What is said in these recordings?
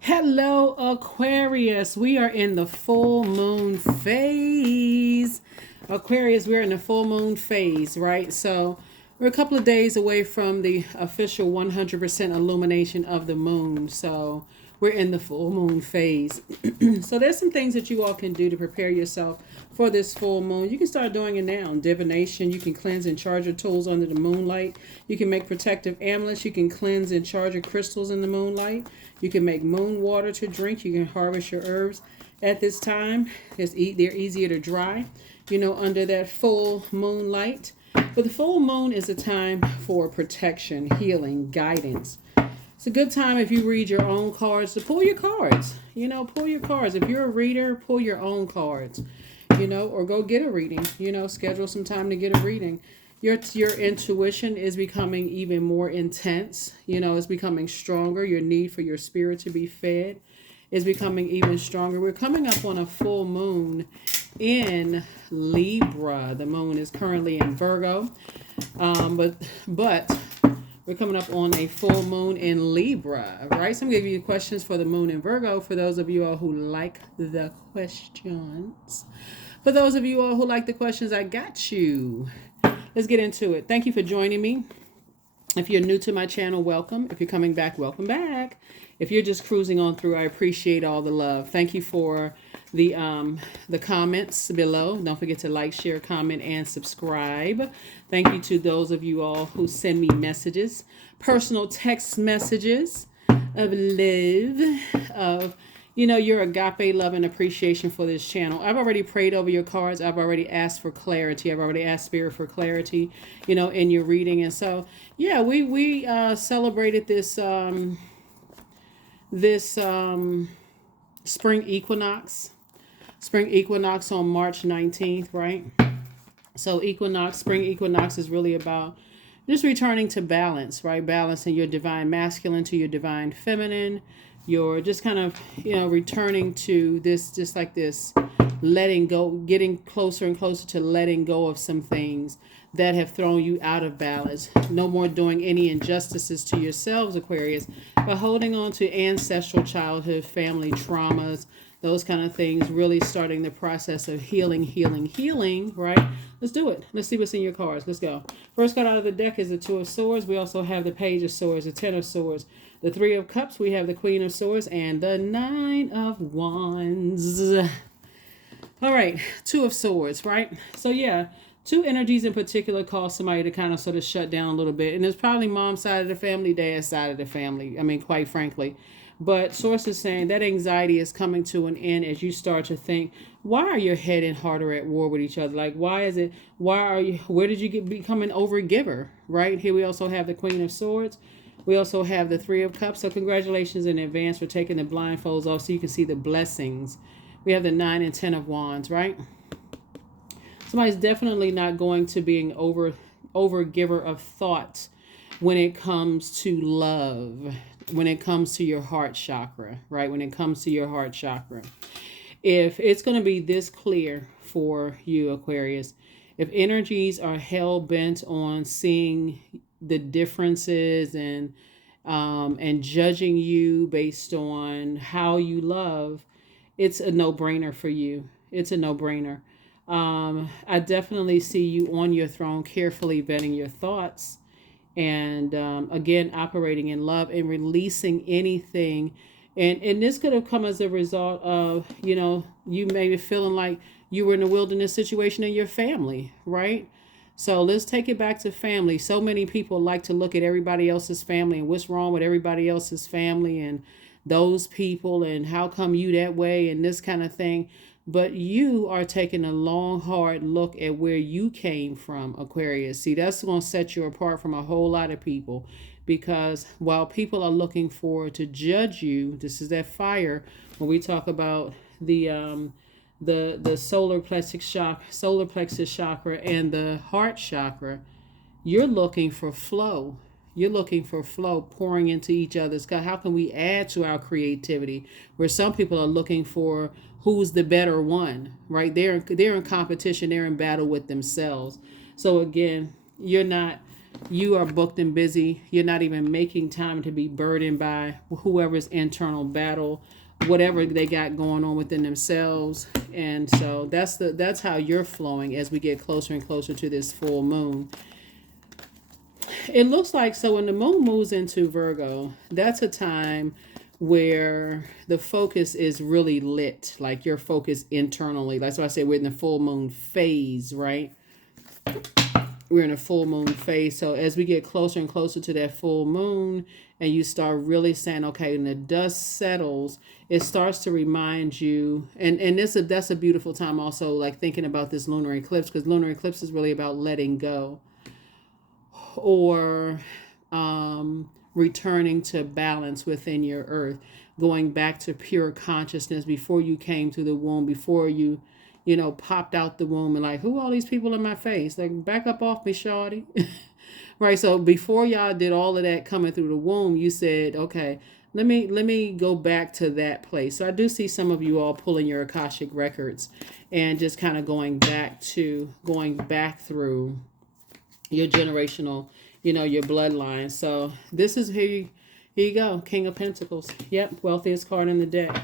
Hello, Aquarius. We are in the full moon phase. Aquarius, we're in the full moon phase, right? So we're a couple of days away from the official 100% illumination of the moon. So we're in the full moon phase. So there's some things that you all can do to prepare yourself for this full moon. You can start doing it now. Divination, you can cleanse and charge your tools under the moonlight. You can make protective amulets. You can cleanse and charge your crystals in the moonlight. You can make moon water to drink. You can harvest your herbs at this time. They're easier to dry, under that full moonlight. But the full moon is a time for protection, healing, guidance. It's a good time if you read your own cards to pull your cards. Pull your cards. If you're a reader, pull your own cards, or go get a reading. Schedule some time to get a reading. Your intuition is becoming even more intense. It's becoming stronger. Your need for your spirit to be fed is becoming even stronger. We're coming up on a full moon in Libra. The moon is currently in Virgo, but we're coming up on a full moon in Libra, right? So I'm going to give you questions for the moon in Virgo for those of you all who like the questions. For those of you all who like the questions, I got you. Let's get into it. Thank you for joining me. If you're new to my channel, welcome. If you're coming back, welcome back. If you're just cruising on through, I appreciate all the love. Thank you for the comments below. Don't forget to like, share, comment, and subscribe. Thank you to those of you all who send me messages, personal text messages of love, of your agape love and appreciation for this channel. I've already prayed over your cards. I've already asked for clarity. I've already asked Spirit for clarity, in your reading. And so, yeah, we celebrated this spring equinox on March 19th, right? So spring equinox is really about just returning to balance, right? Balancing your divine masculine to your divine feminine. You're just kind of, returning to this, just like this, letting go, getting closer and closer to letting go of some things that have thrown you out of balance. No more doing any injustices to yourselves, Aquarius, but holding on to ancestral childhood, family traumas, those kind of things, really starting the process of healing, right? Let's do it. Let's see what's in your cards. Let's go. First card out of the deck is the Two of Swords. We also have the Page of Swords, the Ten of Swords, the Three of Cups. We have the Queen of Swords and the Nine of Wands. All right, Two of Swords, right? So yeah, two energies in particular cause somebody to kind of sort of shut down a little bit. And it's probably mom's side of the family, dad's side of the family. I mean, quite frankly. But sources saying that anxiety is coming to an end as you start to think, why are your head and heart are at war with each other? Like, where did you become an overgiver, right? Here we also have the Queen of Swords. We also have the Three of Cups. So congratulations in advance for taking the blindfolds off so you can see the blessings. We have the 9 and 10 of Wands, right? Somebody's definitely not going to be an overgiver of thought when it comes to love, when it comes to your heart chakra, right? When it comes to your heart chakra. If it's going to be this clear for you, Aquarius, if energies are hell-bent on seeing the differences and judging you based on how you love, it's a no-brainer for you. It's a no-brainer. I definitely see you on your throne, carefully vetting your thoughts, and again, operating in love and releasing anything. And this could have come as a result of, you maybe feeling like you were in a wilderness situation in your family, right? So let's take it back to family. So many people like to look at everybody else's family and what's wrong with everybody else's family and those people and how come you that way and this kind of thing. But you are taking a long, hard look at where you came from, Aquarius. See, that's going to set you apart from a whole lot of people, because while people are looking for to judge you, this is that fire when we talk about the solar plexus chakra and the heart chakra. You're looking for flow. You're looking for flow, pouring into each other's. How can we add to our creativity? Where some people are looking for who's the better one, right? They're in competition. They're in battle with themselves. So again, you're not You are booked and busy. You're not even making time to be burdened by whoever's internal battle, whatever they got going on within themselves. And so that's how you're flowing as we get closer and closer to this full moon. It looks like, so when the moon moves into Virgo, that's a time where the focus is really lit, like your focus internally. That's why I say we're in the full moon phase, right? We're in a full moon phase. So as we get closer and closer to that full moon, and you start really saying, okay, when the dust settles, it starts to remind you, and that's a beautiful time also, like thinking about this lunar eclipse, because lunar eclipse is really about letting go, or returning to balance within your earth, going back to pure consciousness before you came to the womb, before you popped out the womb, and like, who are all these people in my face? Like, back up off me, shawty. Right. So before y'all did all of that coming through the womb, you said, okay, let me go back to that place. So I do see some of you all pulling your Akashic records and just kind of going back through your generational, your bloodline. So this is here you go, King of Pentacles. Yep, wealthiest card in the deck.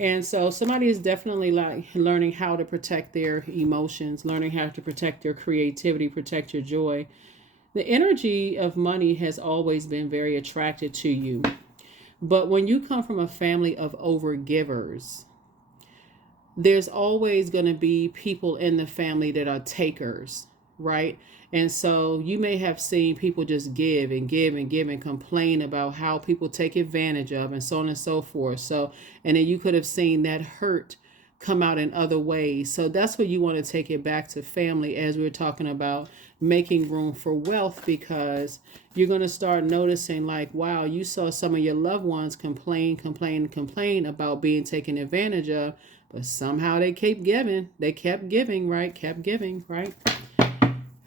And so somebody is definitely like learning how to protect their emotions, learning how to protect their creativity, protect your joy. The energy of money has always been very attracted to you. But when you come from a family of overgivers, there's always going to be people in the family that are takers, right? And so you may have seen people just give and give and give and complain about how people take advantage of, and so on and so forth. So, and then you could have seen that hurt come out in other ways. So that's what you want to take it back to family, as we're talking about making room for wealth, because you're going to start noticing like, wow, you saw some of your loved ones complain about being taken advantage of, but somehow they kept giving, right? Kept giving, right?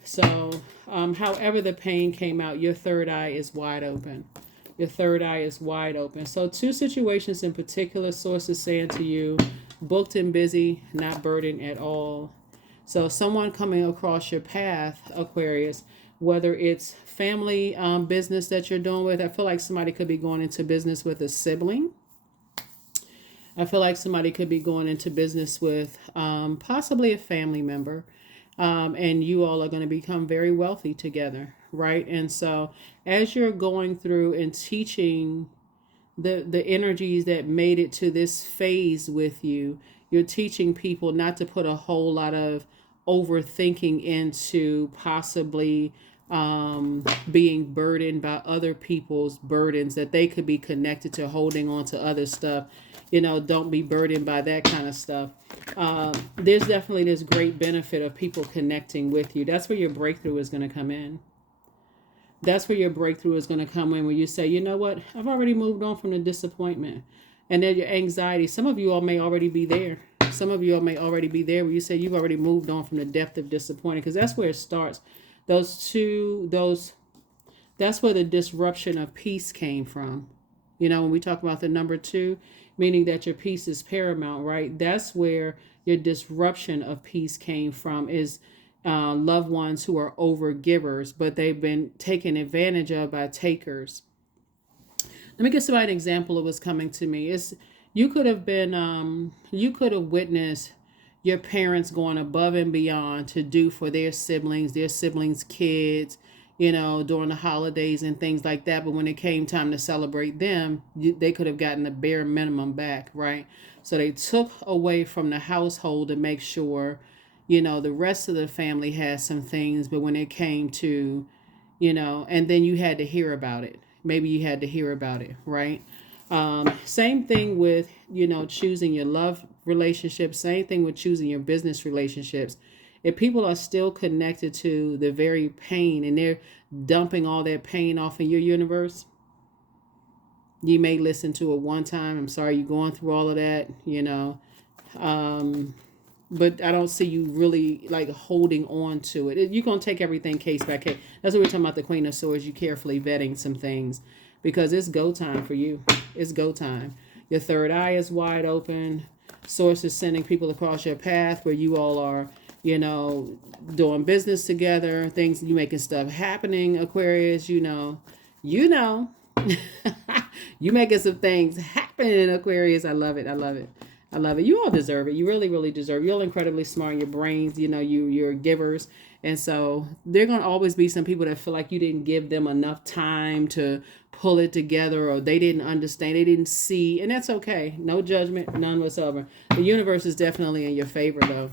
So, however the pain came out, your third eye is wide open. Your third eye is wide open. So two situations in particular, sources saying to you, booked and busy, not burdened at all. So someone coming across your path, Aquarius, whether it's family business that you're doing with, I feel like somebody could be going into business with a sibling. I feel like somebody could be going into business with possibly a family member. And you all are going to become very wealthy together, right? And so as you're going through and teaching the energies that made it to this phase with you, you're teaching people not to put a whole lot of overthinking into possibly being burdened by other people's burdens, that they could be connected to holding on to other stuff. Don't be burdened by that kind of stuff. There's definitely this great benefit of people connecting with you. That's where your breakthrough is going to come in. That's where your breakthrough is going to come in, where you say, you know what, I've already moved on from the disappointment. And then your anxiety, some of you all may already be there. Some of you all may already be there where you say you've already moved on from the depth of disappointment, because that's where it starts. That's where the disruption of peace came from. When we talk about the number 2, meaning that your peace is paramount, right? That's where your disruption of peace came from, is loved ones who are overgivers, but they've been taken advantage of by takers. Let me give somebody an example of what's coming to me. You could have witnessed your parents going above and beyond to do for their siblings' kids, during the holidays and things like that. But when it came time to celebrate them, they could have gotten the bare minimum back, right? So they took away from the household to make sure, the rest of the family had some things. But when it came to, and then you had to hear about it. Maybe you had to hear about it, right? Same thing with, choosing your love relationships. Same thing with choosing your business relationships. If people are still connected to the very pain and they're dumping all that pain off in your universe, you may listen to it one time. I'm sorry you're going through all of that, but I don't see you really like holding on to it. You're going to take everything case by case. That's what we're talking about, the Queen of Swords. You carefully vetting some things, because it's go time for you. It's go time. Your third eye is wide open. Source is sending people across your path where you all are you know, doing business together, things, you making stuff happening, Aquarius, you know, you making some things happen in Aquarius. I love it. I love it. I love it. You all deserve it. You really, really deserve it. You're all incredibly smart in your brains. You're givers. And so there are going to always be some people that feel like you didn't give them enough time to pull it together, or they didn't understand, they didn't see. And that's okay. No judgment, none whatsoever. The universe is definitely in your favor, though.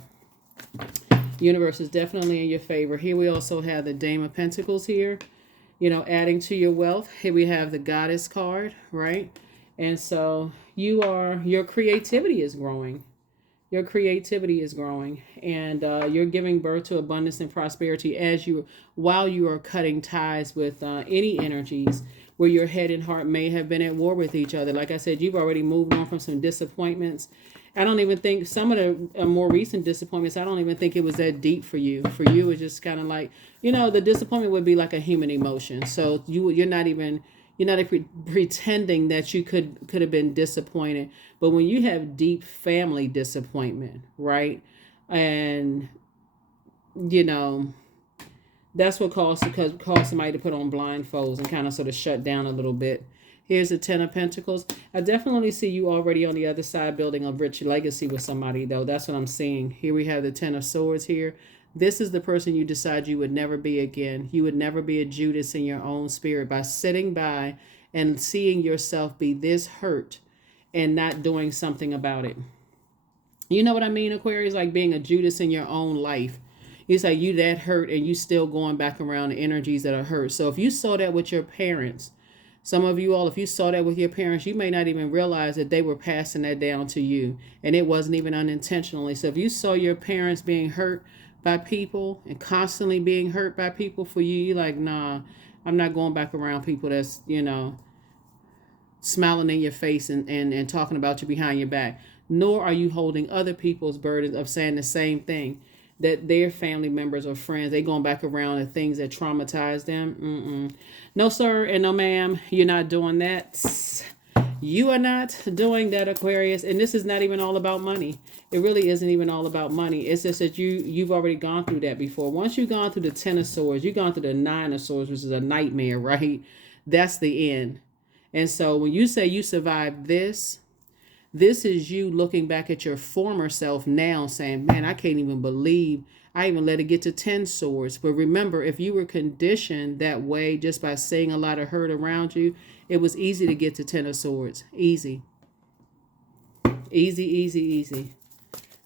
Universe is definitely in your favor. Here we also have the Dame of Pentacles here, adding to your wealth. Here we have the Goddess card, right? And so your creativity is growing. Your creativity is growing, and you're giving birth to abundance and prosperity while you are cutting ties with any energies where your head and heart may have been at war with each other. Like I said, you've already moved on from some disappointments. I don't even think some of the more recent disappointments, I don't even think it was that deep for you. For you, it's just kind of like, the disappointment would be like a human emotion. So you're not pretending that you could have been disappointed. But when you have deep family disappointment, right? And, that's what caused somebody to put on blindfolds and kind of sort of shut down a little bit. Here's the Ten of Pentacles. I definitely see you already on the other side building a rich legacy with somebody, though. That's what I'm seeing. Here we have the Ten of Swords here. This is the person you decide you would never be again. You would never be a Judas in your own spirit by sitting by and seeing yourself be this hurt and not doing something about it. You know what I mean, Aquarius? Like being a Judas in your own life. It's like you that hurt and you still going back around the energies that are hurt. So if you saw that with your parents, some of you all, if you saw that with your parents, you may not even realize that they were passing that down to you. And it wasn't even unintentionally. So if you saw your parents being hurt by people and constantly being hurt by people, for you're like, nah, I'm not going back around people that's, smiling in your face and talking about you behind your back. Nor are you holding other people's burdens of saying the same thing, that their family members or friends, they going back around the things that traumatize them. No, sir, and no, ma'am, you're not doing that. You are not doing that, Aquarius. And this is not even all about money. It really isn't even all about money. It's just that you've already gone through that before. Once you've gone through the Ten of Swords, you've gone through the Nine of Swords, which is a nightmare, right? That's the end. And so when you say you survived this is you looking back at your former self now saying, man, I can't even believe I even let it get to 10 swords. But remember, if you were conditioned that way just by seeing a lot of hurt around you, it was easy to get to 10 of swords. Easy. Easy, easy, easy.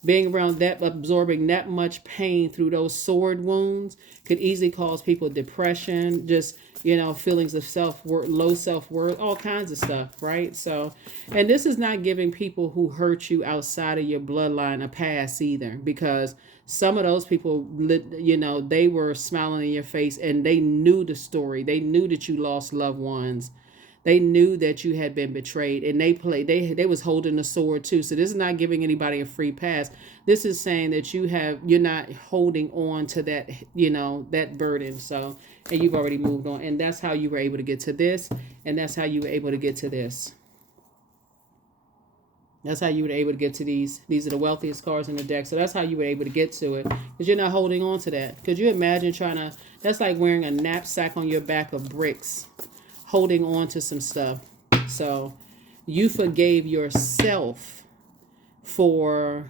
Being around that, absorbing that much pain through those sword wounds could easily cause people depression, just, feelings of self-worth, low self-worth, all kinds of stuff, right? So, and this is not giving people who hurt you outside of your bloodline a pass either, because some of those people, they were smiling in your face and they knew the story. They knew that you lost loved ones. They knew that you had been betrayed, and they was holding the sword too. So this is not giving anybody a free pass. This is saying that you're not holding on to that, that burden. So, and you've already moved on, and that's how you were able to get to this, and that's how you were able to get to this. That's how you were able to get to these. These are the wealthiest cards in the deck. So that's how you were able to get to it, because you're not holding on to that. Could you imagine that's like wearing a knapsack on your back of bricks, holding on to some stuff. So you forgave yourself for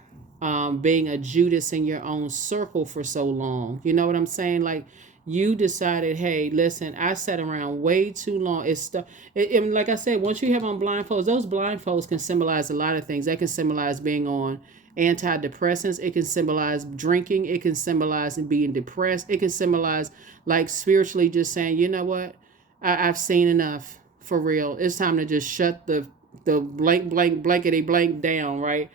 being a Judas in your own circle for so long. You know what I'm saying? Like, you decided, hey, listen, I sat around way too long. And like I said, once you have on blindfolds, those blindfolds can symbolize a lot of things. They can symbolize being on antidepressants. It can symbolize drinking. It can symbolize being depressed. It can symbolize like spiritually just saying, you know what? I've seen enough, for real. It's time to just shut the blankety blank down, right?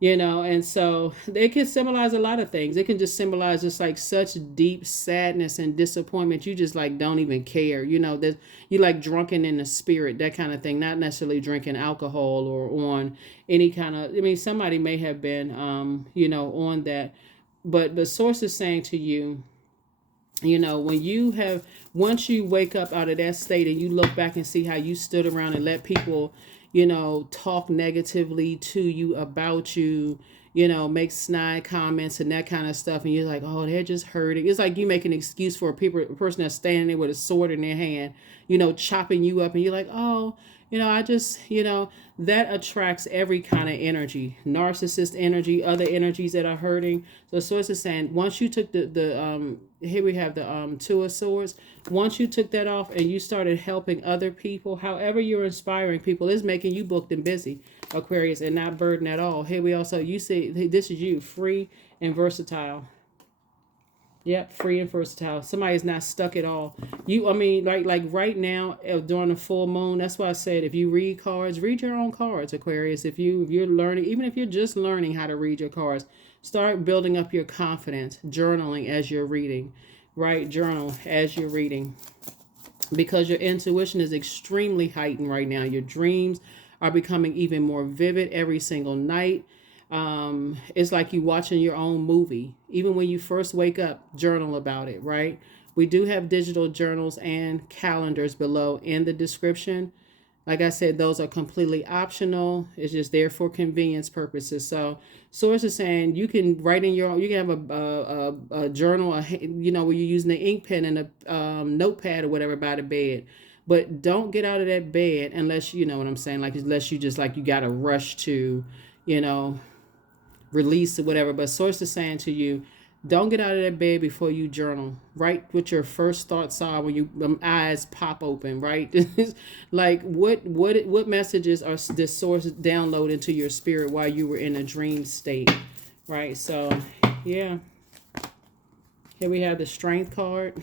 And so it can symbolize a lot of things. It can just symbolize just like such deep sadness and disappointment. You just like don't even care. That you like drunken in the spirit, that kind of thing. Not necessarily drinking alcohol or on any kind of. Somebody may have been, on that, but the source is saying to you, once you wake up out of that state and you look back and see how you stood around and let people, talk negatively to you about you, make snide comments and that kind of stuff. And you're like, oh, they're just hurting. It's like you make an excuse for a person that's standing there with a sword in their hand, chopping you up. And you're like, oh, I just, that attracts every kind of energy, narcissist energy, other energies that are hurting. So Source is saying, once you took here we have the Two of Swords. Once you took that off and you started helping other people, however you're inspiring people, is making you booked and busy, Aquarius, and not burdened at all. Here we also, you see, this is you, free and versatile. Yep, free and versatile. Somebody's not stuck at all. Like right now during the full moon. That's why I said if you read cards, read your own cards, Aquarius. If you're learning, even if you're just learning how to read your cards, start building up your confidence, journaling as you're reading, right? Journal as you're reading, because your intuition is extremely heightened right now. Your dreams are becoming even more vivid every single night. It's like you watching your own movie. Even when you first wake up, journal about it, right? We do have digital journals and calendars below in the description. Like I said, those are completely optional. It's just there for convenience purposes. So Source is saying you can write in your own, you can have a journal, where you're using the ink pen and a notepad or whatever by the bed. But don't get out of that bed unless, you know what I'm saying, like unless you just like you got to rush to, release or whatever. But Source is saying to you, don't get out of that bed before you journal. Write what your first thoughts are when you eyes pop open, right? Like what messages are this Source download into your spirit while you were in a dream state, right? So yeah, here we have the Strength card.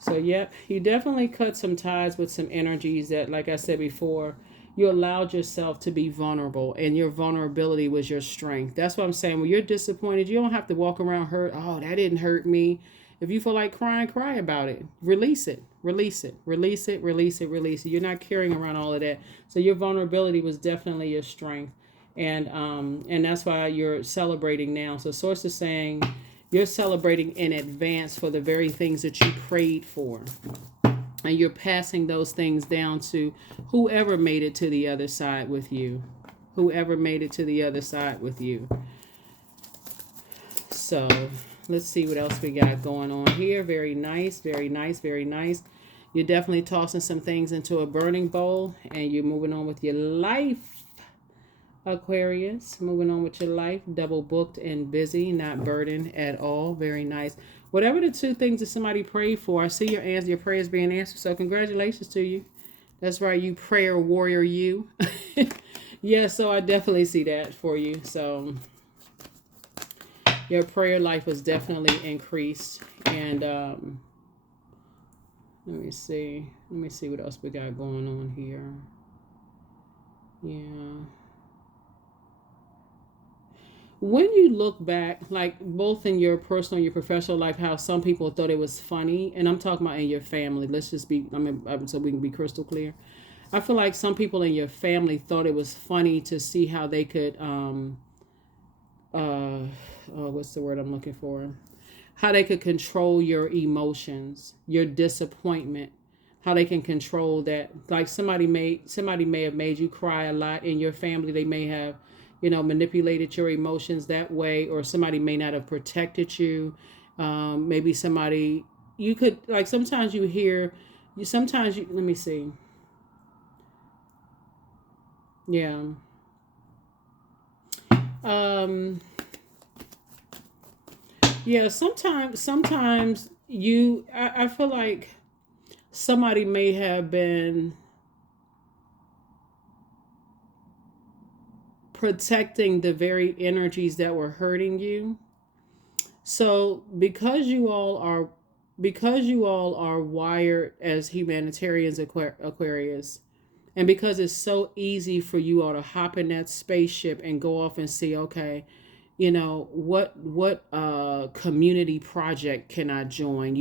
So yep, you definitely cut some ties with some energies that, like I said before, you allowed yourself to be vulnerable, and your vulnerability was your strength. That's what I'm saying. When you're disappointed, you don't have to walk around hurt. Oh, that didn't hurt me. If you feel like crying, cry about it. Release it. Release it. Release it. Release it. Release it. You're not carrying around all of that. So your vulnerability was definitely your strength, and that's why you're celebrating now. So Source is saying you're celebrating in advance for the very things that you prayed for. And you're passing those things down to whoever made it to the other side with you. Whoever made it to the other side with you. So let's see what else we got going on here. Very nice, very nice, very nice. You're definitely tossing some things into a burning bowl, and you're moving on with your life, Aquarius. Moving on with your life. Double booked and busy, not burdened at all. Very nice. Whatever the two things that somebody prayed for, I see your prayers being answered. So congratulations to you. That's right, you prayer warrior, you. Yeah, so I definitely see that for you. So your prayer life was definitely increased. And let me see what else we got going on here. Yeah. When you look back, like both in your personal and your professional life, how some people thought it was funny, and I'm talking about in your family. Let's just be, so we can be crystal clear. I feel like some people in your family thought it was funny to see how they could, what's the word I'm looking for? How they could control your emotions, your disappointment, how they can control that. Like somebody may have made you cry a lot in your family. They may have, manipulated your emotions that way, or somebody may not have protected you. Maybe somebody, you could, like sometimes you hear, let me see. Yeah. Yeah, sometimes I feel like somebody may have been protecting the very energies that were hurting you. So because you all are wired as humanitarians, Aquarius, and because it's so easy for you all to hop in that spaceship and go off and see, okay, what community project can I join?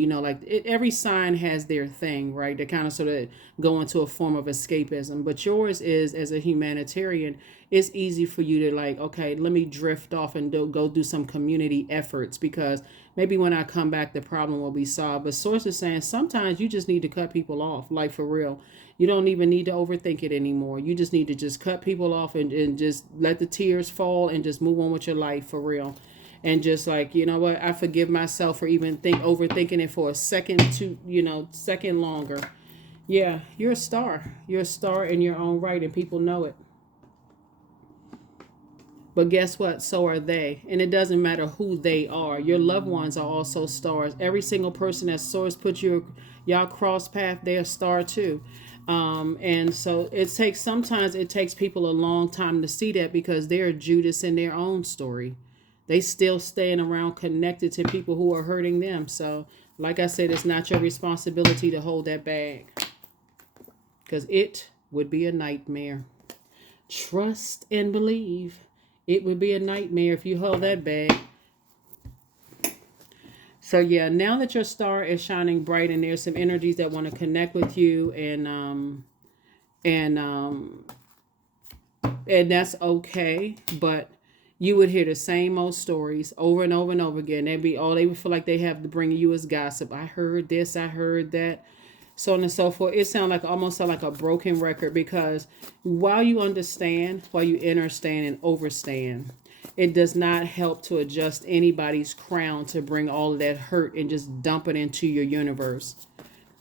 Every sign has their thing, right? They kind of sort of go into a form of escapism. But yours is, as a humanitarian, it's easy for you to like, okay, let me drift off and go do some community efforts, because maybe when I come back, the problem will be solved. But Source is saying sometimes you just need to cut people off, like for real. You don't even need to overthink it anymore. You just need to just cut people off and just let the tears fall and just move on with your life for real. And just like, you know what, I forgive myself for even overthinking it for a second second longer. Yeah, you're a star. You're a star in your own right, and people know it. But guess what? So are they. And it doesn't matter who they are. Your loved ones are also stars. Every single person that source put y'all cross path, they're a star too. And so sometimes it takes people a long time to see that because they're Judas in their own story. They still staying around connected to people who are hurting them. So like I said, it's not your responsibility to hold that bag, because it would be a nightmare. Trust and believe. It would be a nightmare if you hold that bag. So yeah, now that your star is shining bright and there's some energies that want to connect with you, and that's okay, but you would hear the same old stories over and over and over again. They would feel like they have to bring you as gossip. I heard this, I heard that, so on and so forth. It almost sound like a broken record, because while you understand, while you understand and overstand, it does not help to adjust anybody's crown to bring all of that hurt and just dump it into your universe.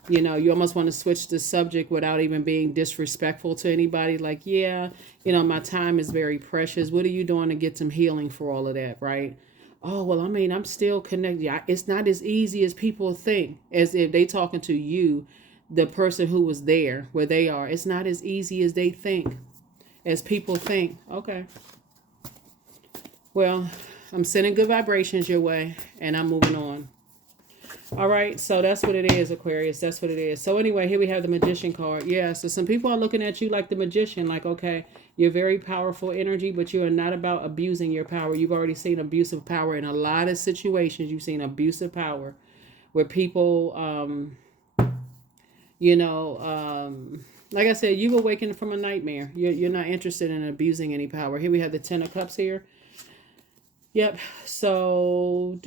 You almost want to switch the subject without even being disrespectful to anybody. Like, yeah, my time is very precious. What are you doing to get some healing for all of that, right? Oh, well, I mean, I'm still connected. Yeah, it's not as easy as people think, as if they talking to you, the person who was there where they are. It's not as easy as they think, as people think. Okay. Well, I'm sending good vibrations your way, and I'm moving on. All right, so that's what it is, Aquarius. That's what it is. So anyway, here we have the Magician card. Yeah, so some people are looking at you like the Magician, like, okay, you're very powerful energy, but you are not about abusing your power. You've already seen abuse of power in a lot of situations. You've seen abuse of power where people, like I said, you've awakened from a nightmare. You're not interested in abusing any power. Here we have the Ten of Cups here. Yep. So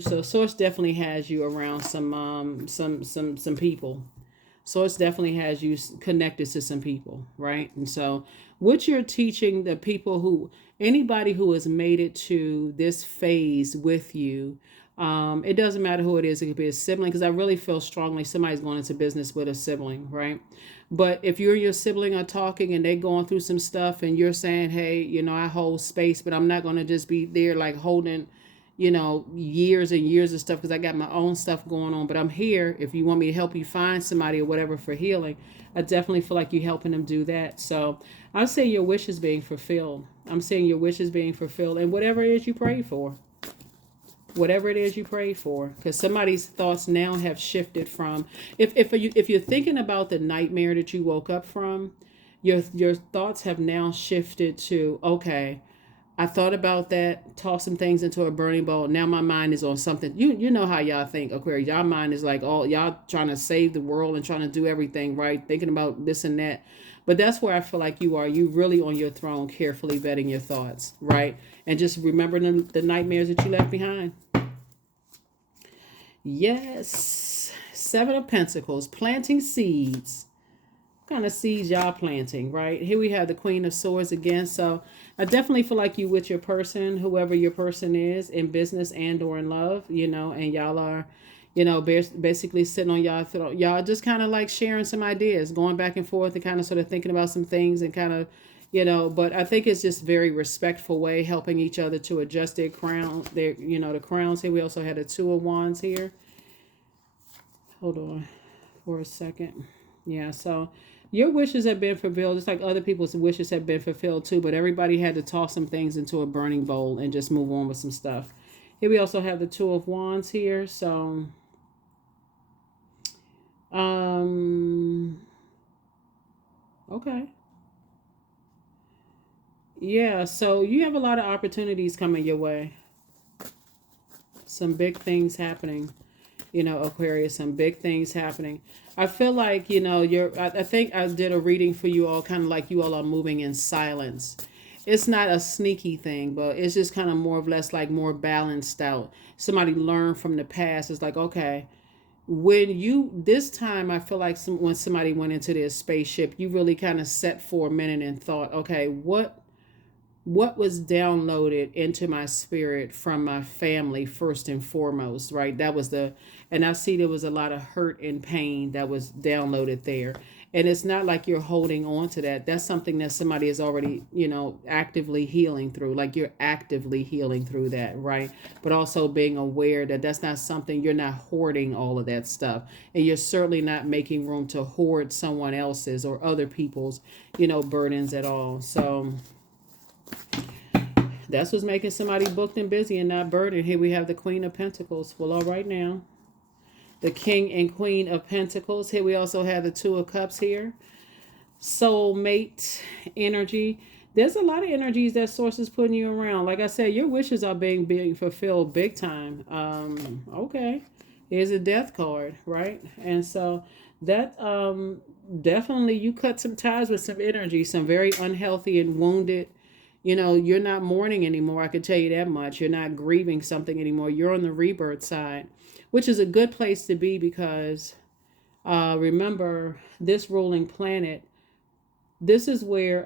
So Source definitely has you around some people. Source definitely has you connected to some people, right? And so what you're teaching the people anybody who has made it to this phase with you, it doesn't matter who it is. It could be a sibling, because I really feel strongly somebody's going into business with a sibling, right? But if you and your sibling are talking and they're going through some stuff and you're saying, hey, I hold space, but I'm not going to just be there like holding, years and years of stuff, because I got my own stuff going on. But I'm here if you want me to help you find somebody or whatever for healing. I definitely feel like you're helping them do that. So I'm saying your wish is being fulfilled. I'm saying your wish is being fulfilled. And whatever it is you prayed for. Whatever it is you prayed for, because somebody's thoughts now have shifted from, if you're thinking about the nightmare that you woke up from, your thoughts have now shifted to, okay, I thought about that, tossed some things into a burning bowl. Now my mind is on something. You know how y'all think, Aquarius. Y'all mind is like, all y'all trying to save the world and trying to do everything right, thinking about this and that. But that's where I feel like you are. You really on your throne, carefully vetting your thoughts, right? And just remembering the nightmares that you left behind. Yes. Seven of Pentacles, planting seeds. What kind of seeds y'all planting, right? Here we have the Queen of Swords again. So I definitely feel like you with your person, whoever your person is, in business and or in love, and y'all are, basically sitting on y'all just kind of like sharing some ideas, going back and forth and kind of sort of thinking about some things and kind of, but I think it's just very respectful way, helping each other to adjust their crown, the crowns here. We also had a Two of Wands here. Hold on for a second. Yeah, so your wishes have been fulfilled, just like other people's wishes have been fulfilled too, but everybody had to toss some things into a burning bowl and just move on with some stuff. Here we also have the Two of Wands here. So, okay. Yeah, so you have a lot of opportunities coming your way. Some big things happening, Aquarius, some big things happening. I feel like, I think I did a reading for you all, kind of like you all are moving in silence. It's not a sneaky thing, but it's just kind of more or less like more balanced out. Somebody learned from the past. It's like, okay, this time, I feel like when somebody went into their spaceship, you really kind of sat for a minute and thought, okay, what was downloaded into my spirit from my family first and foremost, right? That was and I see there was a lot of hurt and pain that was downloaded there. And it's not like you're holding on to that. That's something that somebody is already, actively healing through. Like you're actively healing through that, right? But also being aware that that's not something, you're not hoarding all of that stuff. And you're certainly not making room to hoard someone else's or other people's, burdens at all. So that's what's making somebody booked and busy and not burdened. Here we have the Queen of Pentacles. Well, all right now. The King and Queen of Pentacles. Here we also have the Two of Cups here. Soulmate energy. There's a lot of energies that Source is putting you around. Like I said, your wishes are being fulfilled big time. Okay. Here's a Death card, right? And so that definitely you cut some ties with some energy, some very unhealthy and wounded. You're not mourning anymore. I can tell you that much. You're not grieving something anymore. You're on the rebirth side, which is a good place to be because remember, this ruling planet, this is where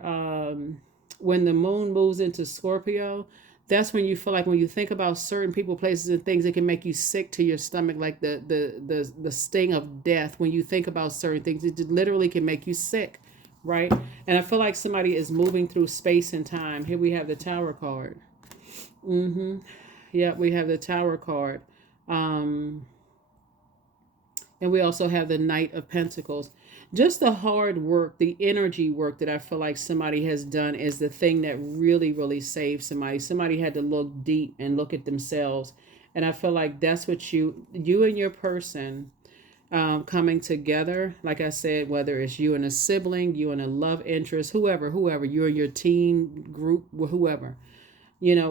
when the moon moves into Scorpio, that's when you feel like when you think about certain people, places, and things, it can make you sick to your stomach, like the sting of death. When you think about certain things, it literally can make you sick. Right? And I feel like somebody is moving through space and time. Here we have the Tower card. Yeah, we have the Tower card. And we also have the Knight of Pentacles. Just the hard work, the energy work that I feel like somebody has done is the thing that really, really saved somebody. Somebody had to look deep and look at themselves. And I feel like that's what you and your person coming together, like I said, whether it's you and a sibling, you and a love interest, whoever, you and your teen group, whoever,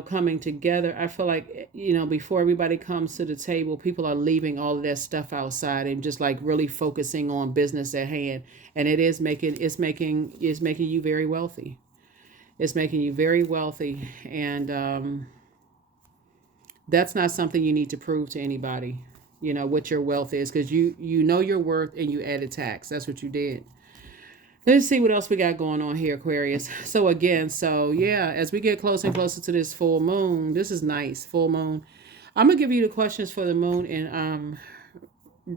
coming together. I feel like, before everybody comes to the table, people are leaving all of that stuff outside and just like really focusing on business at hand. And it's making you very wealthy. It's making you very wealthy. And that's not something you need to prove to anybody. What your wealth is, because you know your worth and you added tax. That's what you did. Let's see what else we got going on here, Aquarius. So yeah, as we get closer and closer to this full moon, this is nice, full moon. I'm gonna give you the questions for the moon, and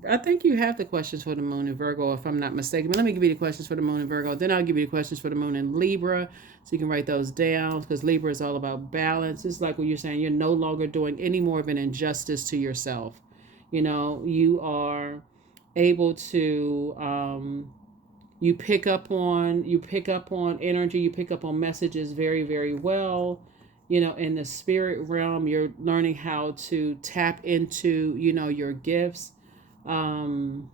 I think you have the questions for the moon in Virgo, if I'm not mistaken. But let me give you the questions for the moon in Virgo. Then I'll give you the questions for the moon in Libra, so you can write those down, because Libra is all about balance. It's like what you're saying. You're no longer doing any more of an injustice to yourself. You are able to you pick up on energy, you pick up on messages very, very well. In the spirit realm, you're learning how to tap into your gifts, and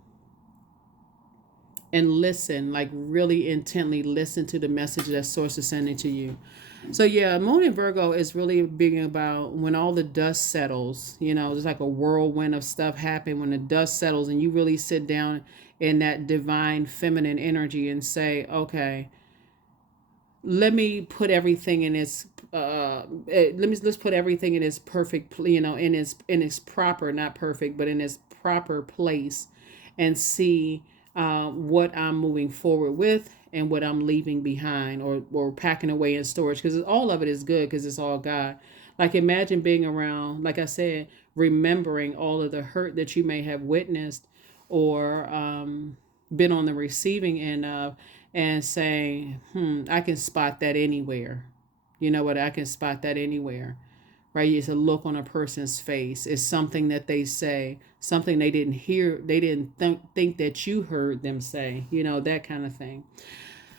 listen, like really intently listen to the message that Source is sending to you. So yeah, Moon in Virgo is really being about when all the dust settles, there's like a whirlwind of stuff happen when the dust settles, and you really sit down in that divine feminine energy and say, okay, let me put everything in its let's put everything in its perfect, in its proper, not perfect, but in its proper place, and see what I'm moving forward with and what I'm leaving behind or packing away in storage, because all of it is good because it's all God. Like imagine being around, like I said, remembering all of the hurt that you may have witnessed or been on the receiving end of, and saying, I can spot that anywhere. You know what? I can spot that anywhere. Right? It's a look on a person's face. It's something that they say, something they didn't hear, they didn't think that you heard them say, that kind of thing.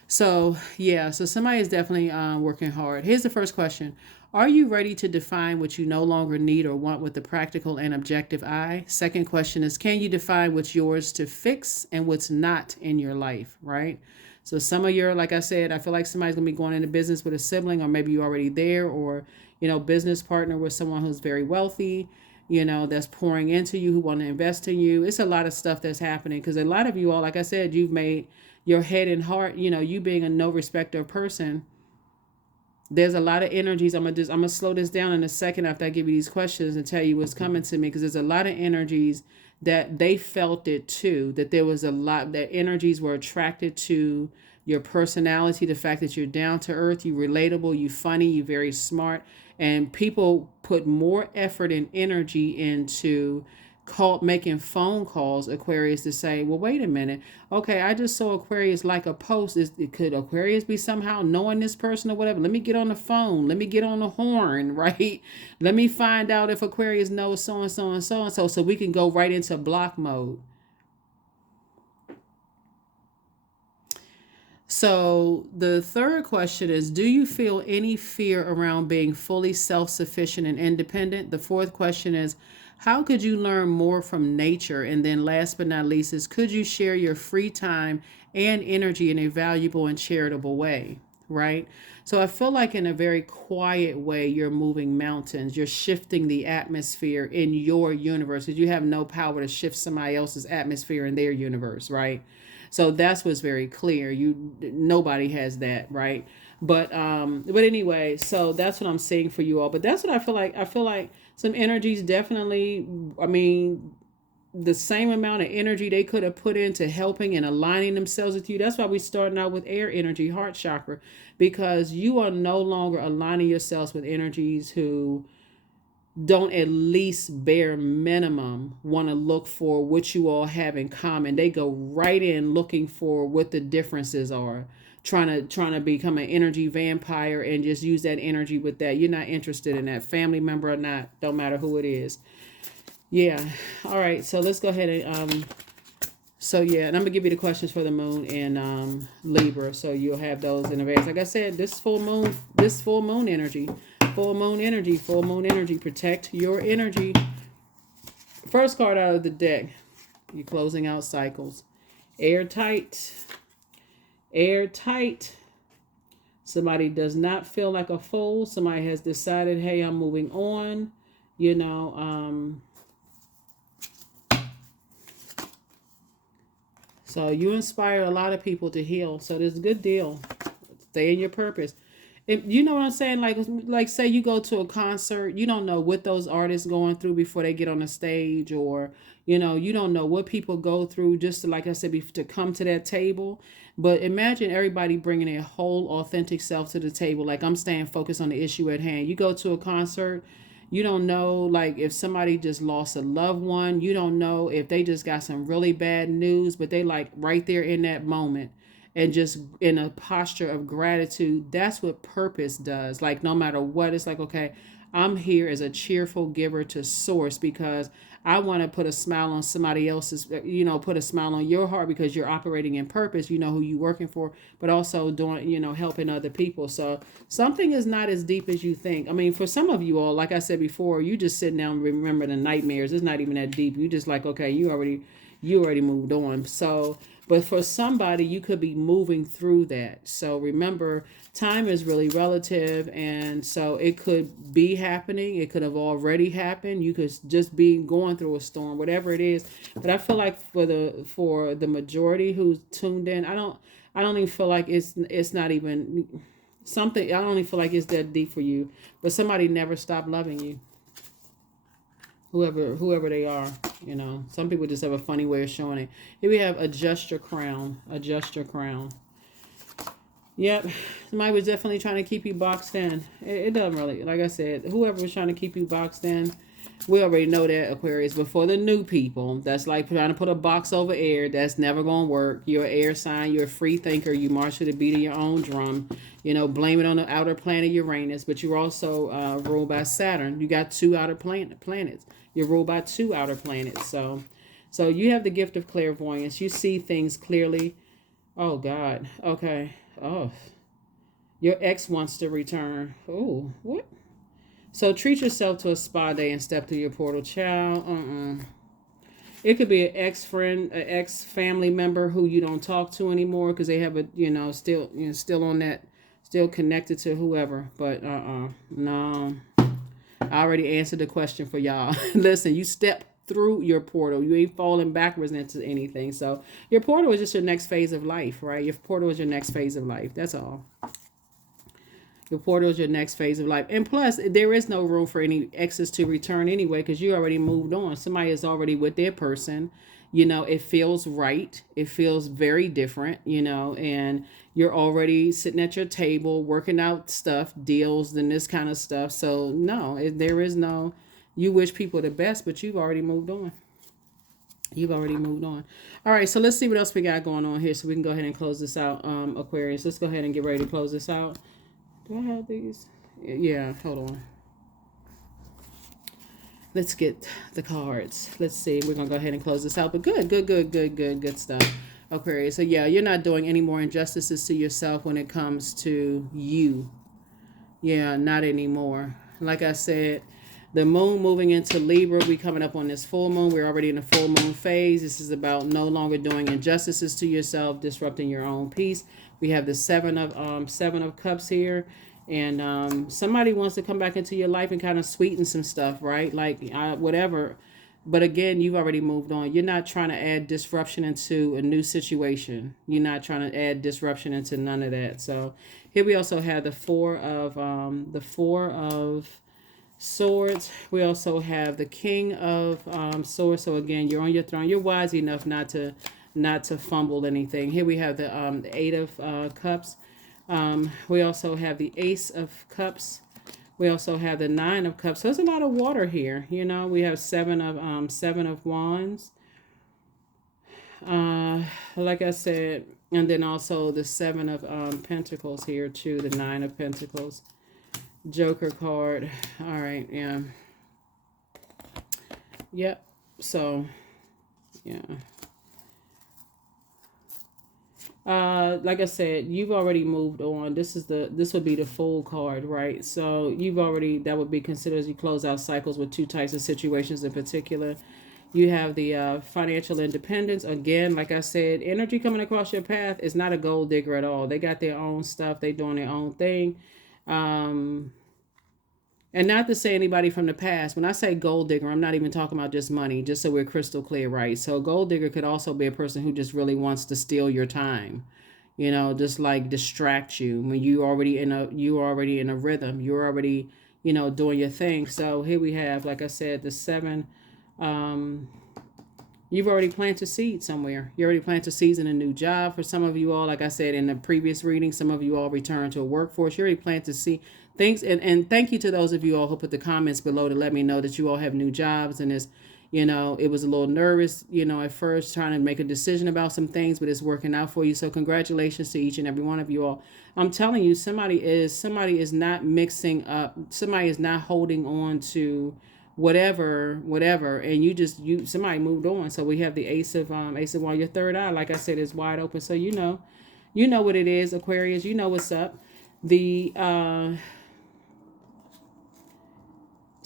So, yeah, so somebody is definitely working hard. Here's the first question. Are you ready to define what you no longer need or want with the practical and objective eye? Second question is, can you define what's yours to fix and what's not in your life, right? So some of your, like I said, I feel like somebody's going to be going into business with a sibling, or maybe you're already there, or, business partner with someone who's very wealthy, that's pouring into you, who want to invest in you. It's a lot of stuff that's happening because a lot of you all, like I said, you've made your head and heart, you being a no respecter person. There's a lot of energies. I'm gonna slow this down in a second after I give you these questions and tell you what's coming to me, because there's a lot of energies that they felt it too, that there was a lot, that energies were attracted to your personality, the fact that you're down to earth, you relatable, you funny, you very smart, and people put more effort and energy into making phone calls, Aquarius, to say, well, wait a minute, okay, I just saw Aquarius like a post. Could Aquarius be somehow knowing this person or whatever? Let me get on the phone, let me get on the horn, right? Let me find out if Aquarius knows so and so and so and so, so we can go right into block mode. So the third question is, do you feel any fear around being fully self-sufficient and independent? The fourth question is, how could you learn more from nature? And then last but not least is, could you share your free time and energy in a valuable and charitable way? Right? So I feel like in a very quiet way, you're moving mountains. You're shifting the atmosphere in your universe, because you have no power to shift somebody else's atmosphere in their universe, right? So that's what's very clear. Nobody has that, right? But anyway, so that's what I'm saying for you all. But that's what I feel like. I feel like some energies definitely, I mean, the same amount of energy they could have put into helping and aligning themselves with you. That's why we starting out with air energy, heart chakra, because you are no longer aligning yourselves with energies who don't at least bare minimum want to look for what you all have in common. They go right in looking for what the differences are, trying to become an energy vampire and just use that energy with that. You're not interested in that, family member or not, don't matter who it is. Yeah. All right, so let's go ahead and so yeah, and I'm gonna give you the questions for the moon and Libra, so you'll have those in advance. Like I said, this full moon energy, full moon energy, protect your energy. First card out of the deck, you're closing out cycles. Airtight. Somebody does not feel like a fool. Somebody has decided, hey, I'm moving on. So you inspire a lot of people to heal. So there's a good deal. Stay in your purpose. You know what I'm saying? Like say you go to a concert, you don't know what those artists going through before they get on the stage, or you don't know what people go through just to, like I said, to come to that table. But imagine everybody bringing their whole authentic self to the table. Like, I'm staying focused on the issue at hand. You go to a concert, you don't know, like, if somebody just lost a loved one. You don't know if they just got some really bad news, but they like right there in that moment and just in a posture of gratitude. That's what purpose does. Like, no matter what, it's like, okay, I'm here as a cheerful giver to source, because I want to put a smile on somebody else's, put a smile on your heart, because you're operating in purpose. You know who you're working for, but also doing, helping other people. So something is not as deep as you think. I mean, for some of you all, like I said before, you just sit down and remember the nightmares. It's not even that deep. You just like, okay, you already moved on. So, but for somebody, you could be moving through that. So remember, time is really relative, and so it could be happening. It could have already happened. You could just be going through a storm, whatever it is. But I feel like for the majority who's tuned in, I don't even feel like it's not even something. I don't even feel like it's that deep for you. But somebody never stopped loving you. Whoever they are, some people just have a funny way of showing it. Here we have adjust your crown. Yep, somebody was definitely trying to keep you boxed in. It doesn't really, like I said, whoever was trying to keep you boxed in, we already know that, Aquarius. But for the new people, that's like trying to put a box over air. That's never going to work. You're an air sign. You're a free thinker. You march to the beat of your own drum. Blame it on the outer planet Uranus. But you're also ruled by Saturn. You got two outer planets. You're ruled by two outer planets. So you have the gift of clairvoyance. You see things clearly. Oh, God. Okay. Oh, your ex wants to return. Oh, what? So treat yourself to a spa day and step through your portal, child. It could be an ex-friend, an ex-family member who you don't talk to anymore because they have still on that, still connected to whoever. But no. I already answered the question for y'all. Listen, you step through your portal. You ain't falling backwards into anything. So your portal is just your next phase of life, right? Your portal is your next phase of life. That's all. The portal is your next phase of life. And plus, there is no room for any exes to return anyway, because you already moved on. Somebody is already with their person. It feels right. It feels very different, and you're already sitting at your table working out stuff, deals, and this kind of stuff. So, no, there is no, you wish people the best, but you've already moved on. You've already moved on. All right, so let's see what else we got going on here so we can go ahead and close this out, Aquarius. Let's go ahead and get ready to close this out. Do I have these? Yeah, hold on. Let's get the cards. Let's see. We're going to go ahead and close this out. But good stuff. Aquarius. So, yeah, you're not doing any more injustices to yourself when it comes to you. Yeah, not anymore. Like I said, the moon moving into Libra. We coming up on this full moon. We're already in a full moon phase. This is about no longer doing injustices to yourself, disrupting your own peace. We have the seven of cups here, and somebody wants to come back into your life and kind of sweeten some stuff, right? Like whatever. But again, you've already moved on. You're not trying to add disruption into a new situation. You're not trying to add disruption into none of that. So here we also have the four of swords. We also have the king of swords. So again, you're on your throne. You're wise enough not to fumble anything. Here we have the eight of cups. We also have the ace of cups. We also have the nine of cups. So there's a lot of water here. We have seven of wands. Like I said, and then also the seven of pentacles here too. The nine of pentacles. Joker card. All right. Yeah. Yep. So, yeah. Like I said, you've already moved on. This would be the Fool card, right? So that would be considered as you close out cycles with two types of situations in particular. You have the financial independence. Again, like I said, energy coming across your path is not a gold digger at all. They got their own stuff. They doing their own thing. And not to say anybody from the past. When I say gold digger, I'm not even talking about just money, just so we're crystal clear, right? So gold digger could also be a person who just really wants to steal your time, just like distract you when you're already in a rhythm. You're already, doing your thing. So here we have, like I said, the seven. You've already planted seeds somewhere. You already planted seeds in a new job. For some of you all, like I said in the previous reading, some of you all returned to a workforce. You already planted seeds. Things, and thank you to those of you all who put the comments below to let me know that you all have new jobs, and it's, it was a little nervous, at first trying to make a decision about some things, but it's working out for you. So congratulations to each and every one of you all. I'm telling you, somebody is not mixing up. Somebody is not holding on to whatever, and somebody moved on. So we have the ace of wands. Your third eye, like I said, is wide open. So you know what it is, Aquarius. You know what's up.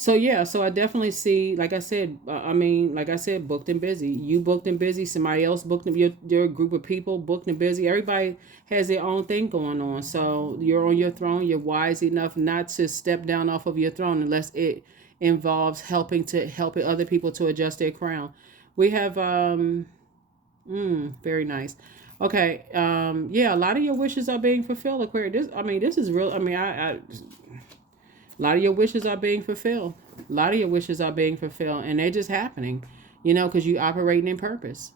So I definitely see, like I said, booked and busy. You booked and busy. Somebody else booked them. Your group of people booked and busy. Everybody has their own thing going on. So you're on your throne. You're wise enough not to step down off of your throne unless it involves helping other people to adjust their crown. We have very nice. Okay. Yeah, a lot of your wishes are being fulfilled, Aquarius. This is real. A lot of your wishes are being fulfilled. And they're just happening, because you operating in purpose.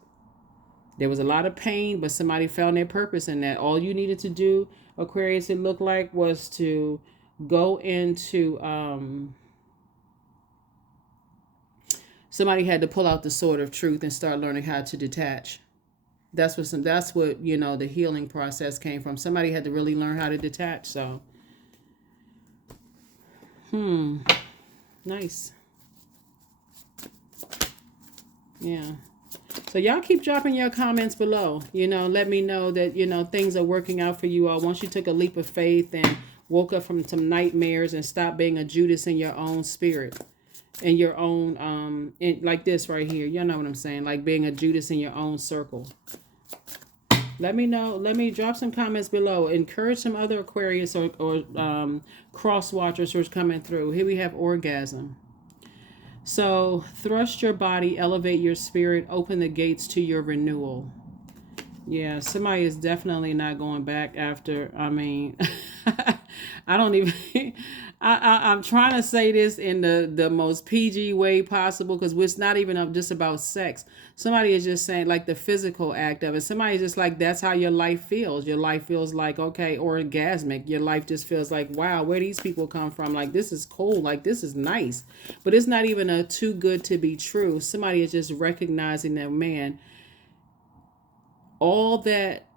There was a lot of pain, but somebody found their purpose in that. All you needed to do, Aquarius, it looked like, was to go into, somebody had to pull out the sword of truth and start learning how to detach. That's what the healing process came from. Somebody had to really learn how to detach. So, nice. Yeah. So y'all keep dropping your comments below. Let me know that, things are working out for you all. Once you took a leap of faith and woke up from some nightmares and stopped being a Judas in your own spirit. In your own, like this right here. You know what I'm saying? Like being a Judas in your own circle. Let me know. Let me drop some comments below. Encourage some other Aquarius or cross watchers who's coming through. Here we have orgasm. So thrust your body, elevate your spirit, open the gates to your renewal. Yeah, somebody is definitely not going back after, I don't even. I'm trying to say this in the most PG way possible because it's not even just about sex. Somebody is just saying like the physical act of it. Somebody's just like that's how your life feels. Your life feels like okay, orgasmic. Your life just feels like wow, where these people come from? Like this is cool. Like this is nice, but it's not even a too good to be true. Somebody is just recognizing that man, all that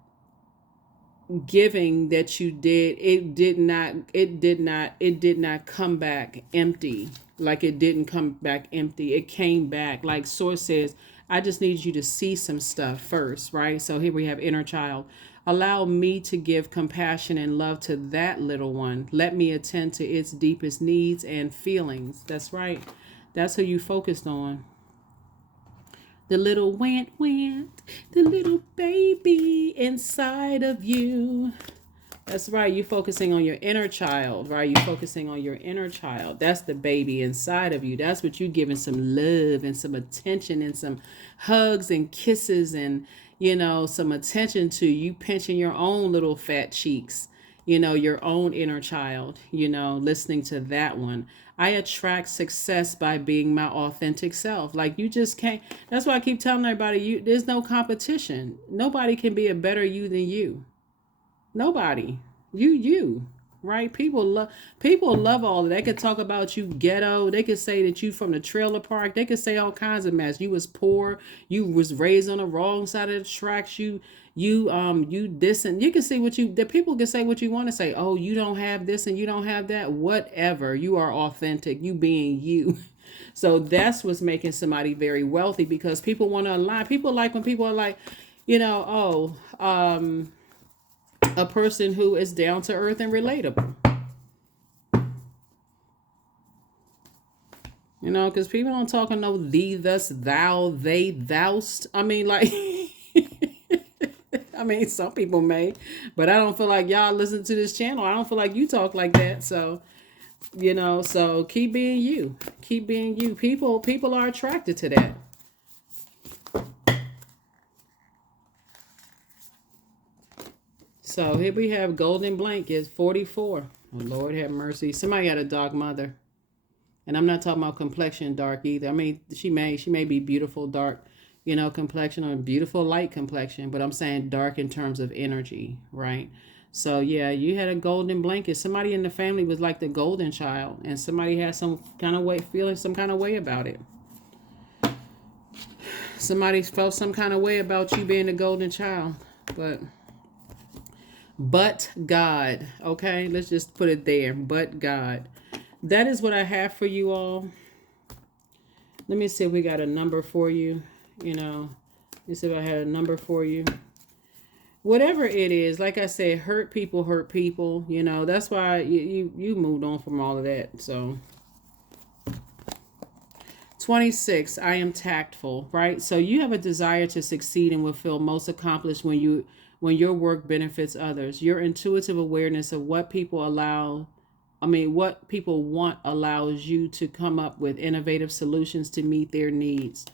giving that you did, it did not come back empty. Like it didn't come back empty, it came back like source says, I just need you to see some stuff first, right? So here we have inner child. Allow me to give compassion and love to that little one. Let me attend to its deepest needs and feelings. That's right, that's who you focused on. The little the little baby inside of you. That's right. You're focusing on your inner child, right? You're focusing on your inner child. That's the baby inside of you. That's what you're giving some love and some attention and some hugs and kisses and, some attention to. You pinching your own little fat cheeks, your own inner child, listening to that one. I attract success by being my authentic self. Like you just can't. That's why I keep telling everybody, there's no competition. Nobody can be a better you than you. Nobody. You. Right? People love all of that. They could talk about you ghetto. They could say that you from the trailer park. They could say all kinds of mess. You was poor. You was raised on the wrong side of the tracks. You this, and you can say the people can say what you want to say. Oh, you don't have this and you don't have that. Whatever. You are authentic. You being you. So that's what's making somebody very wealthy because people want to align. People like when people are like, a person who is down to earth and relatable. Because people don't talk on no thee, thus, thou, they, thou'st. I mean, like, some people may, but I don't feel like y'all listen to this channel. I don't feel like you talk like that. So, so keep being you. Keep being you. People are attracted to that. So here we have golden blankets, 44. Oh, Lord have mercy. Somebody got a dark mother. And I'm not talking about complexion dark either. I mean, she may be beautiful dark, complexion or beautiful light complexion. But I'm saying dark in terms of energy, right? So yeah, you had a golden blanket. Somebody in the family was like the golden child. And somebody had some kind of way, feeling some kind of way about it. Somebody felt some kind of way about you being the golden child. But God, okay? Let's just put it there. But God. That is what I have for you all. Let me see if we got a number for you. Let's see if I had a number for you. Whatever it is, like I said, hurt people. That's why you moved on from all of that. So 26, I am tactful, right? So you have a desire to succeed and will feel most accomplished when your work benefits others. Your intuitive awareness of what people want allows you to come up with innovative solutions to meet their needs.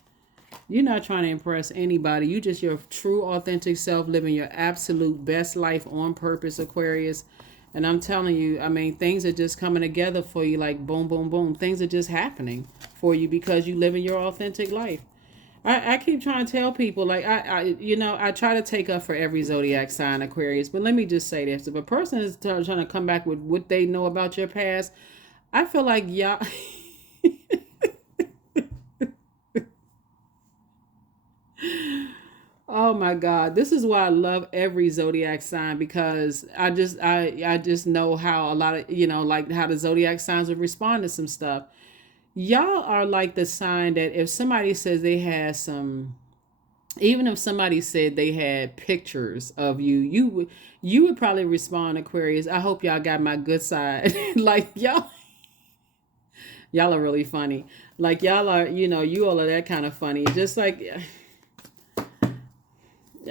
You're not trying to impress anybody. You just your true, authentic self, living your absolute best life on purpose, Aquarius. And I'm telling you, things are just coming together for you like boom, boom, boom. Things are just happening for you because you live in your authentic life. I keep trying to tell people, like, I try to take up for every zodiac sign, Aquarius. But let me just say this. If a person is trying to come back with what they know about your past, I feel like y'all... Oh my God. This is why I love every zodiac sign because I just know how a lot of, like how the zodiac signs would respond to some stuff. Y'all are like the sign that if somebody says they had even if somebody said they had pictures of you would probably respond, Aquarius, I hope y'all got my good side. Like y'all are really funny. Like y'all are, you all are that kind of funny. Just like,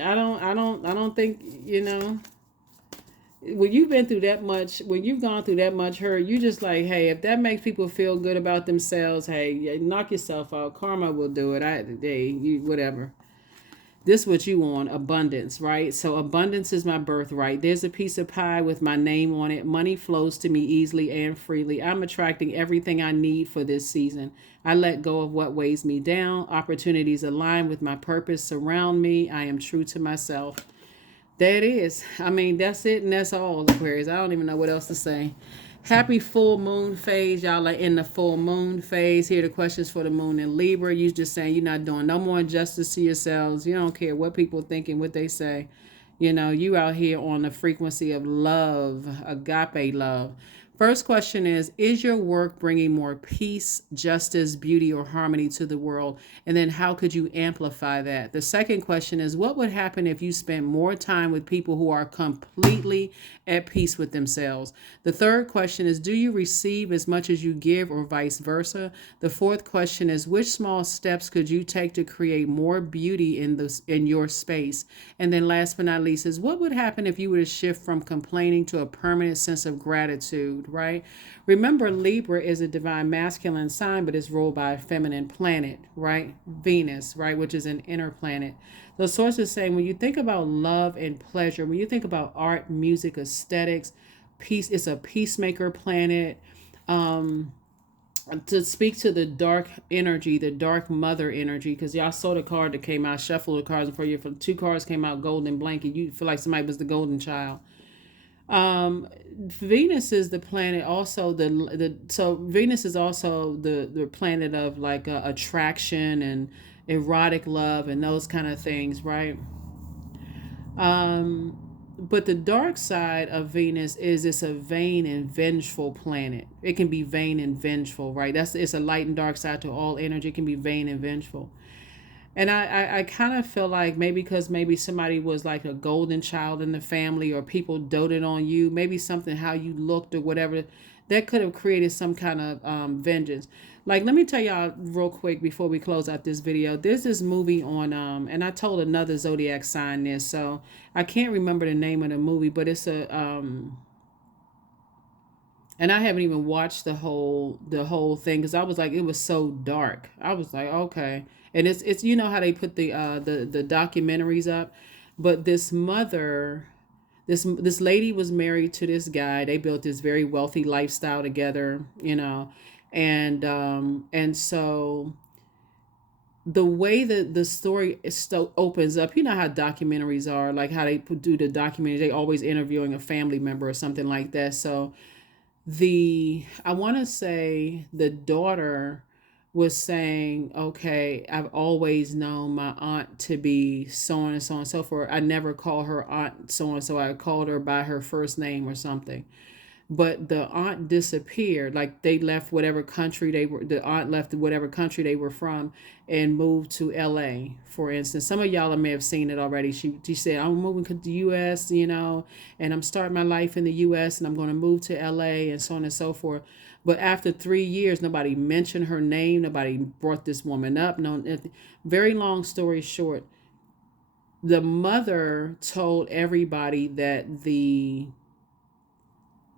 I don't think, when you've been through that much, when you've gone through that much hurt, you just like, hey, if that makes people feel good about themselves, hey, knock yourself out. Karma will do it. Whatever. This what you want, abundance, right? So abundance is my birthright. There's a piece of pie with my name on it. Money flows to me easily and freely. I'm attracting everything I need for this season. I let go of what weighs me down. Opportunities align with my purpose surround me. I am true to myself. There it is. I mean, that's it and that's all, Aquarius. I don't even know what else to say. Happy full moon phase. Y'all are in the full moon phase. Here are the questions for the moon in Libra. You just saying you're not doing no more injustice to yourselves. You don't care what people think and what they say. You know, you out here on the frequency of love, agape love. First question is your work bringing more peace, justice, beauty, or harmony to the world? And then how could you amplify that? The second question is, what would happen if you spent more time with people who are completely at peace with themselves? The third question is, do you receive as much as you give or vice versa? The fourth question is, which small steps could you take to create more beauty in your space? And then last but not least is, what would happen if you were to shift from complaining to a permanent sense of gratitude, right? Remember, Libra is a divine masculine sign, but it's ruled by a feminine planet, right? Venus, right? Which is an inner planet. The source is saying when you think about love and pleasure, when you think about art, music, aesthetics, peace, it's a peacemaker planet. To speak to the dark energy, the dark mother energy, because y'all saw the card that came out, shuffle the cards for you. For two cards came out, golden blanket. You feel like somebody was the golden child. Venus is the planet also so Venus is also the planet of like attraction and erotic love and those kind of things, right? Um, but the dark side of Venus is it's a vain and vengeful planet. It can be vain and vengeful, right? It's a light and dark side to all energy. It can be vain and vengeful. And I kind of feel like maybe because maybe somebody was like a golden child in the family or people doted on you, maybe something how you looked or whatever, that could have created some kind of vengeance. Like, let me tell y'all real quick before we close out this video. There's this movie on, and I told another Zodiac sign this, so I can't remember the name of the movie, but it's and I haven't even watched the whole thing because I was like, it was so dark. I was like, okay. And it's you know how they put the documentaries up, but this lady was married to this guy. They built this very wealthy lifestyle together, and so the way that the story opens up, you know how documentaries are, like how they do the documentary. They always interviewing a family member or something like that. So I want to say the daughter was saying, okay, I've always known my aunt to be so and so and so forth. I never call her aunt so and so. I called her by her first name or something. But the aunt disappeared. Like they left whatever country the aunt left whatever country they were from and moved to LA, for instance. Some of y'all may have seen it already. She said, I'm moving to the US, and I'm starting my life in the US and I'm going to move to LA and so on and so forth. But after 3 years, nobody mentioned her name. Nobody brought this woman up. No, very long story short, the mother told everybody that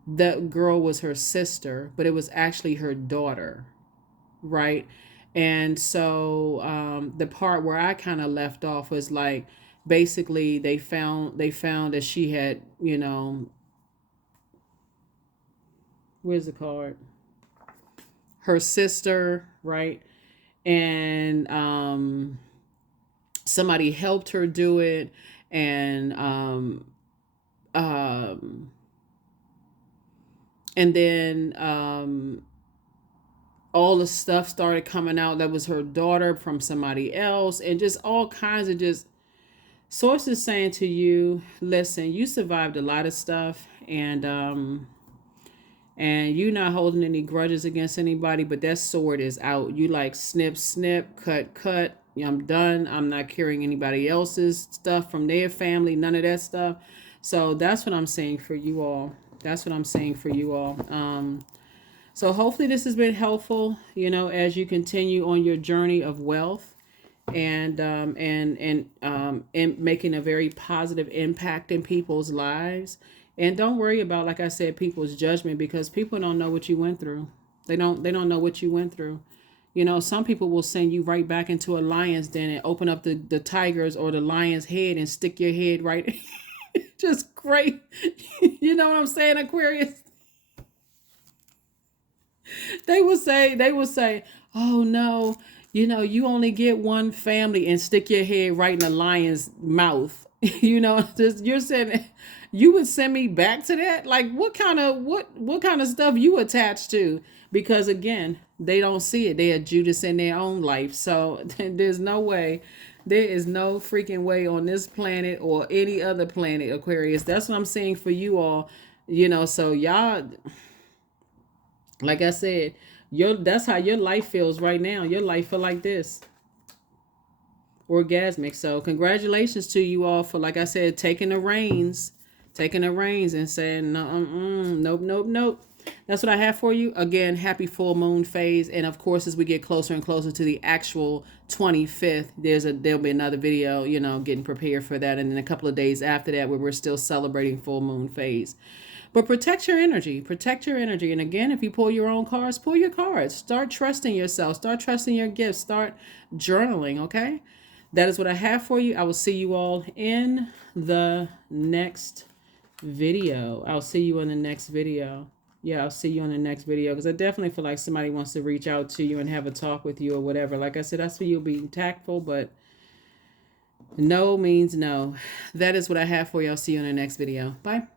that girl was her sister, but it was actually her daughter, right? And so the part where I kind of left off was like, basically they found that she had, where's the card? Her sister, right? And somebody helped her do it, and um, then all the stuff started coming out that was her daughter from somebody else, and just all kinds of just sources saying to you, listen, you survived a lot of stuff, and you're not holding any grudges against anybody, but that sword is out. You like snip, snip, cut. I'm done. I'm not carrying anybody else's stuff from their family, none of that stuff. So that's what I'm saying for you all. So hopefully this has been helpful, as you continue on your journey of wealth and making a very positive impact in people's lives. And don't worry about, like I said, people's judgment, because people don't know what you went through. They don't know what you went through. You know, some people will send you right back into a lion's den and open up the tiger's or the lion's head and stick your head right. Just great. You know what I'm saying, Aquarius? They would say, oh no, you know, you only get one family, and stick your head right in the lion's mouth. You know, just you're saying you would send me back to that? Like what kind of stuff you attached to? Because again, they don't see it. They are Judas in their own life. So there's no way. There is no freaking way on this planet or any other planet, Aquarius. That's what I'm saying for you all. You know, so y'all, like I said, that's how your life feels right now. Your life feel like this. Orgasmic. So congratulations to you all for, like I said, taking the reins and saying, no, nope, nope, nope. That's what I have for you. Again, happy full moon phase. And of course, as we get closer and closer to the actual 25th, there'll be another video, you know, getting prepared for that. And then a couple of days after that, where we're still celebrating full moon phase. But protect your energy. Protect your energy. And again, if you pull your own cards, pull your cards. Start trusting yourself. Start trusting your gifts. Start journaling, okay? That is what I have for you. I will see you all in the next video. I'll see you in the next video. Yeah, I'll see you on the next video, because I definitely feel like somebody wants to reach out to you and have a talk with you or whatever. Like I said, that's for you being tactful, but no means no. That is what I have for you. I'll see you in the next video. Bye.